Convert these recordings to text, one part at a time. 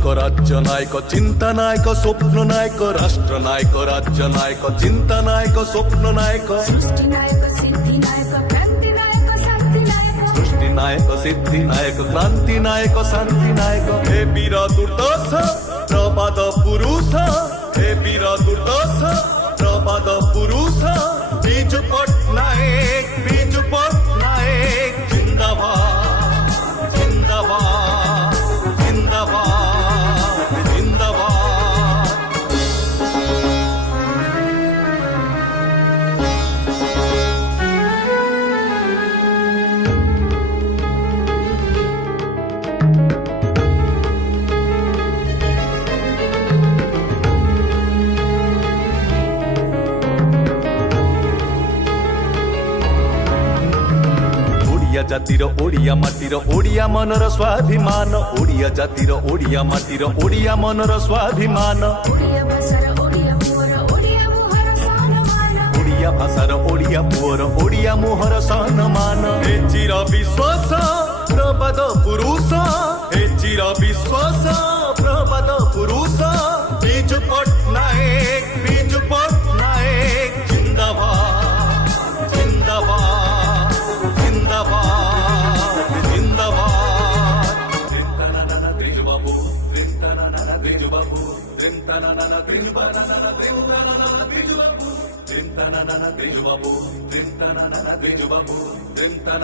नायक राज्य नायक चिंता नायक स्वप्न नायक राष्ट्र नायक राज्य नायक चिंता नायक स्वप्न नायक सृष्टी नायक सिद्धी नायक क्रांती नायक शांती नायक सृष्टी नायक सिद्धी नायक क्रांती नायक शांती नायक हे वीर दुर्दश प्रबाद पुरुष हे वीर दुर्दश प्रबाद पुरुष बिजू पट्टनायक जिंदाबाद जिंदाबाद जिंदाबाद जिंदाबाद। ओडिया जातिर ओडिया माटीर ओडिया मनर स्वाभिमान ओडिया जातिर ओडिया माटीर ओडिया मनर स्वाभिमान ओडिया भाषार ओडिया पुअर ओडिया मोहर सम्मान ओडिया भाषार ओडिया पुअर ओडिया मोहर सम्मान हे चिर विश्वास प्रबाद पुरुष हे चिर विश्वास प्रबाद पुरुष बिजू पट्टनायक जिंदाबाद जिंदाबाद जिंदाबाद जिंदाबाद। तेजु बाबू तेजु बाबू तेजु बाबू तेजु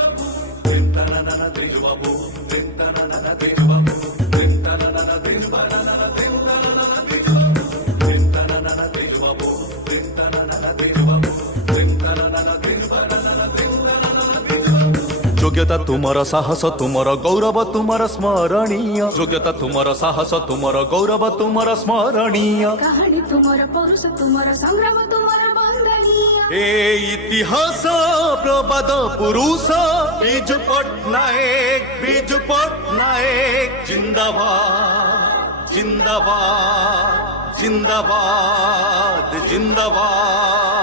बाबू तेजु बाबू योग्यता तुमर साहस तुमर गौरव तुमर स्मरणीय योग्यता तुमर साहस तुमर गौरव तुमर स्मरणीय कहानी तुमर पौरुष तुमर संग्राम तुमर वंदनीय ए इतिहास प्रबाद पुरुष बिजू पट्टनायक जिंदाबाद जिंदाबाद जिंदाबाद जिंदाबाद।